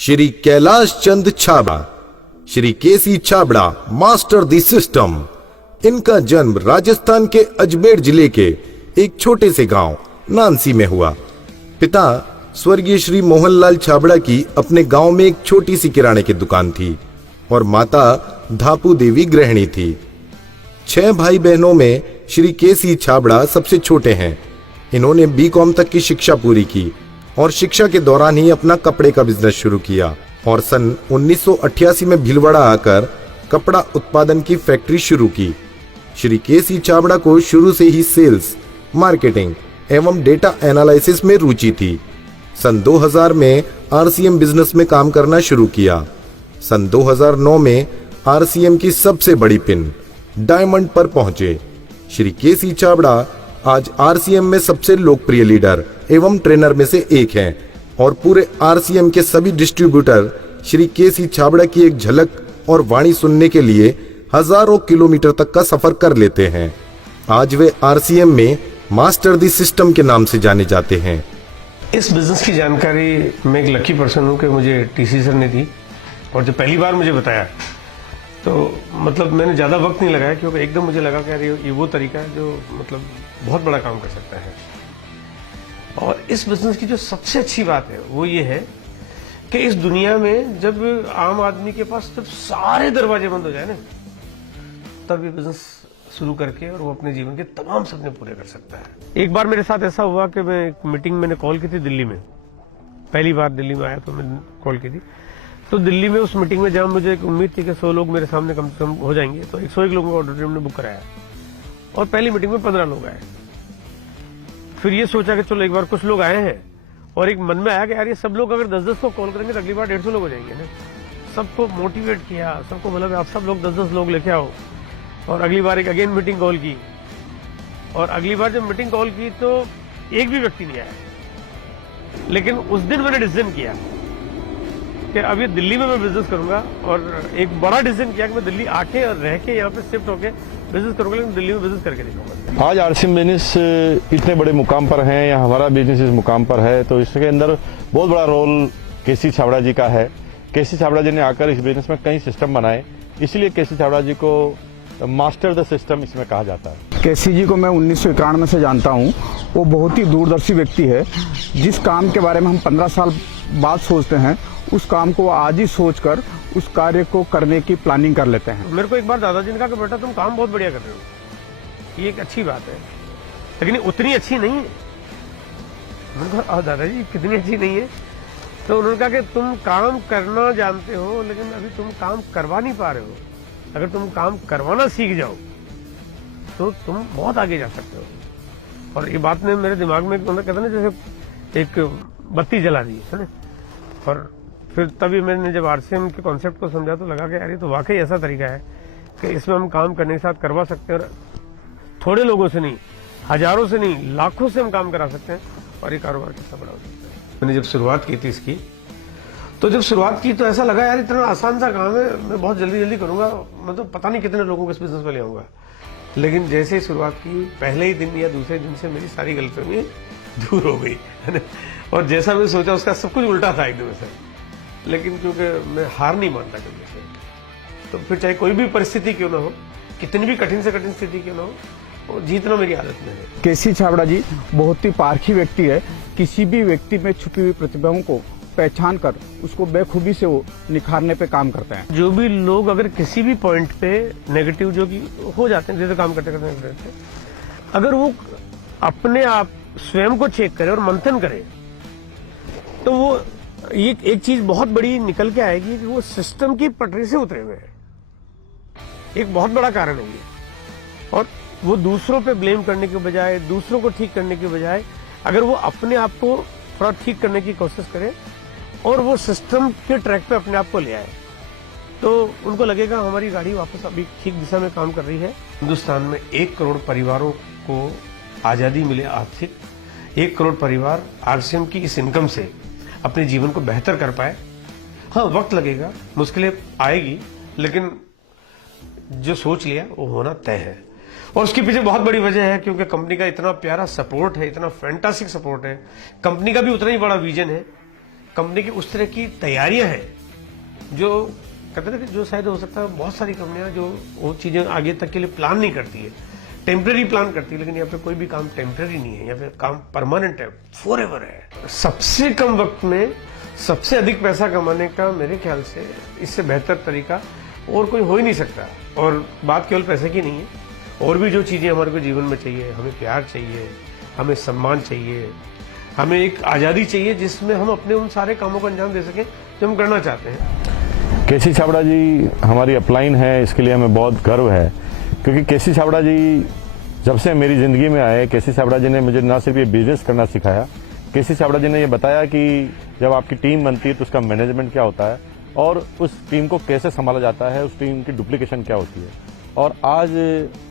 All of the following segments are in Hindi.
Shri Kailash Chand Chhabra, Shri KC Chhabra master the system. इनका जन्म राजस्थान के अजमेर जिले के एक छोटे से गांव नानसी में हुआ। पिता स्वर्गीय श्री मोहनलाल छाबड़ा की अपने गांव में एक छोटी सी किराने की दुकान थी और माता धापू देवी गृहिणी थी। 6 भाई बहनों में श्री केसी छाबड़ा सबसे छोटे हैं। इन्होंने बीकॉम तक की शिक्षा पूरी की और शिक्षा के दौरान ही अपना कपड़े का बिजनेस शुरू किया और सन 1988 में भीलवाड़ा आकर कपड़ा उत्पादन की फैक्ट्री शुरू की। श्री केसी छाबड़ा को शुरू से ही सेल्स, मार्केटिंग एवं डेटा एनालिसिस में रुचि थी। सन 2000 में आरसीएम बिजनेस में काम करना शुरू किया। सन 2009 में आरसीएम की सबसे बड़ी पिन डायमंड पर पहुंचे। श्री केसी छाबड़ा आज आरसीएम में सबसे लोकप्रिय लीडर एवं ट्रेनर में से एक हैं और पूरे आरसीएम के सभी डिस्ट्रीब्यूटर श्री केसी छाबड़ा की एक झलक और वाणी सुनने के लिए हजारों किलोमीटर तक का सफर कर लेते हैं। आज वे आरसीएम में मास्टर द सिस्टम के नाम से जाने जाते हैं। इस बिजनेस की जानकारी मैं एक लकी पर्सन हूँ कि मुझे टीसी सर ने दी और जब पहली बार मुझे बताया तो मतलब मैंने ज़्यादा वक्त नहीं लगाया, क्योंकि एकदम मुझे लगा कि ये वो तरीका है जो मतलब बहुत बड़ा काम कर सकता है। और इस बिजनेस की जो सबसे अच्छी बात है वो ये है कि इस दुनिया में जब आम आदमी के पास जब सारे दरवाजे बंद हो जाए ना, तब ये बिजनेस शुरू करके और वो अपने जीवन के तमाम सपने पूरे कर सकता है। एक बार मेरे साथ ऐसा हुआ कि मैं एक मीटिंग मैंने कॉल की थी दिल्ली में, पहली बार दिल्ली में आया तो मैंने कॉल की थी। तो दिल्ली में उस मीटिंग में जहाँ मुझे एक उम्मीद थी कि 100 लोग मेरे सामने कम से कम हो जाएंगे, तो 101 लोगों का ऑडिटोरियम ने बुक कराया और पहली मीटिंग में 15 लोग आए। फिर ये सोचा कि चलो एक बार कुछ लोग आए हैं और एक मन में आया कि यार ये सब लोग अगर 10-10 को कॉल करेंगे तो अगली बार 150 लोग हो जाएंगे ना। सबको मोटिवेट किया, सबको मतलब आप सब लोग 10-10 लोग लेके आओ और अगली बार एक अगेन मीटिंग कॉल की और अगली बार जब मीटिंग कॉल की तो एक भी व्यक्ति नहीं आया। लेकिन उस दिन मैंने डिसीजन किया कि अब ये दिल्ली में मैं बिजनेस करूंगा और एक बड़ा डिसीजन किया कि मैं दिल्ली आके और रह के यहाँ पे शिफ्ट होके बिजनेस करूंगा, लेकिन दिल्ली में बिजनेस करके दिखाऊंगा। आज आरसीएम बिजनेस इतने बड़े मुकाम पर है या हमारा बिजनेस इस मुकाम पर है तो इसके अंदर बहुत बड़ा रोल केसी छाबड़ा जी का है। केसी छाबड़ा जी ने आकर इस बिजनेस में कई सिस्टम बनाए, इसलिए केसी छाबड़ा जी को मास्टर द सिस्टम इसमें कहा जाता है। केसी जी को मैं 1991 से जानता हूँ। वो बहुत ही दूरदर्शी व्यक्ति है। जिस काम के बारे में हम 15 साल बाद सोचते हैं, उस काम को आज ही सोचकर उस कार्य को करने की प्लानिंग कर लेते हैं। मेरे को एक बार दादाजी ने कहा कि बेटा तुम काम बहुत बढ़िया कर रहे हो, ये एक अच्छी बात है, लेकिन उतनी अच्छी नहीं है। मैंने कहा दादाजी कितनी अच्छी नहीं है? तो उन्होंने कहा कि तुम काम करना जानते हो लेकिन अभी तुम काम करवा नहीं पा रहे हो। अगर तुम काम करवाना सीख जाओ तो तुम बहुत आगे जा सकते हो। और ये बात ने मेरे दिमाग में कहते ना जैसे एक बत्ती जला दी है ना। और फिर तभी मैंने जब आरसीएम के कॉन्सेप्ट को समझा तो लगा कि यार ये तो वाकई ऐसा तरीका है कि इसमें हम काम करने के साथ करवा सकते हैं और थोड़े लोगों से नहीं, हजारों से नहीं, लाखों से हम काम करा सकते हैं और ये कारोबार कितना बड़ा हो सकता है। मैंने जब शुरुआत की थी इसकी तो ऐसा लगा यार इतना आसान सा काम है, मैं बहुत जल्दी जल्दी करूंगा, मतलब पता नहीं कितने लोगों को इस बिजनेस में ले आऊंगा। लेकिन जैसे ही शुरुआत की पहले ही दिन या दूसरे दिन से मेरी सारी गलतियां दूर हो गई है ना। और जैसा मैं सोचा उसका सब कुछ उल्टा था एकदम से। लेकिन क्योंकि मैं हार नहीं मानता कभी से, तो फिर चाहे कोई भी परिस्थिति क्यों ना हो, कितनी भी कठिन से कठिन स्थिति क्यों ना हो, वो जीतना मेरी आदत में है। केसी छाबड़ा जी बहुत ही पारखी व्यक्ति है। किसी भी व्यक्ति में छुपी हुई प्रतिभाओं को पहचान कर उसको बेखूबी से वो निखारने पे काम करते हैं। जो भी लोग अगर किसी भी पॉइंट पे नेगेटिव जो कि हो जाते हैं, जैसे काम करते करते अगर वो अपने आप स्वयं को चेक करे और मंथन करे तो वो ये एक चीज बहुत बड़ी निकल के आएगी कि वो सिस्टम की पटरी से उतरे हुए हैं। एक बहुत बड़ा कारण है ये। और वो दूसरों पे ब्लेम करने के बजाय, दूसरों को ठीक करने के बजाय अगर वो अपने आप को थोड़ा ठीक करने की कोशिश करे और वो सिस्टम के ट्रैक पे अपने आप को ले आए तो उनको लगेगा हमारी गाड़ी वापस अभी ठीक दिशा में काम कर रही है। हिंदुस्तान में 1 करोड़ परिवारों को आजादी मिले आर्थिक, 1 करोड़ परिवार आरसीएम की इस इनकम से अपने जीवन को बेहतर कर पाए। हाँ, वक्त लगेगा, मुश्किलें आएगी, लेकिन जो सोच लिया वो होना तय है। और उसके पीछे बहुत बड़ी वजह है क्योंकि कंपनी का इतना प्यारा सपोर्ट है, इतना फैंटास्टिक सपोर्ट है। कंपनी का भी उतना ही बड़ा विजन है, कंपनी की उस तरह की तैयारियां हैं जो कहते हैं ना कि जो शायद हो सकता है बहुत सारी कंपनियां जो वो चीजें आगे तक के लिए प्लान नहीं करती है, टेम्पररी प्लान करती है, लेकिन यहाँ पे कोई भी काम टेम्पररी नहीं है, यहाँ पे काम परमानेंट है, फॉरएवर है। सबसे कम वक्त में सबसे अधिक पैसा कमाने का मेरे ख्याल से इससे बेहतर तरीका और कोई हो ही नहीं सकता। और बात केवल पैसे की नहीं है, और भी जो चीजें हमारे को जीवन में चाहिए, हमें प्यार चाहिए, हमें सम्मान चाहिए, हमें एक आजादी चाहिए जिसमें हम अपने उन सारे कामों को अंजाम दे सकें जो हम करना चाहते हैं। केसी छाबड़ा जी हमारी अपलाइन है, इसके लिए हमें बहुत गर्व है, क्योंकि केसी छाबड़ा जी जब से मेरी ज़िंदगी में आए, केसी छाबड़ा जी ने मुझे ना सिर्फ ये बिजनेस करना सिखाया, केसी छाबड़ा जी ने ये बताया कि जब आपकी टीम बनती है तो उसका मैनेजमेंट क्या होता है और उस टीम को कैसे संभाला जाता है, उस टीम की डुप्लीकेशन क्या होती है। और आज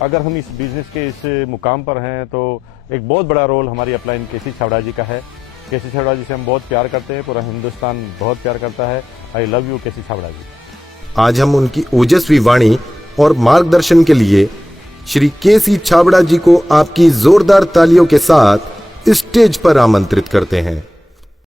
अगर हम इस बिजनेस के इस मुकाम पर हैं तो एक बहुत बड़ा रोल हमारी अपलाइन केसी छाबड़ा जी का है। केसी छाबड़ा जी से हम बहुत प्यार करते हैं, पूरा हिंदुस्तान बहुत प्यार करता है। आई लव यू केसी छाबड़ा जी। आज हम उनकी ओजस्वी वाणी और मार्गदर्शन के लिए श्री केसी छाबड़ा जी को आपकी जोरदार तालियों के साथ स्टेज पर आमंत्रित करते हैं।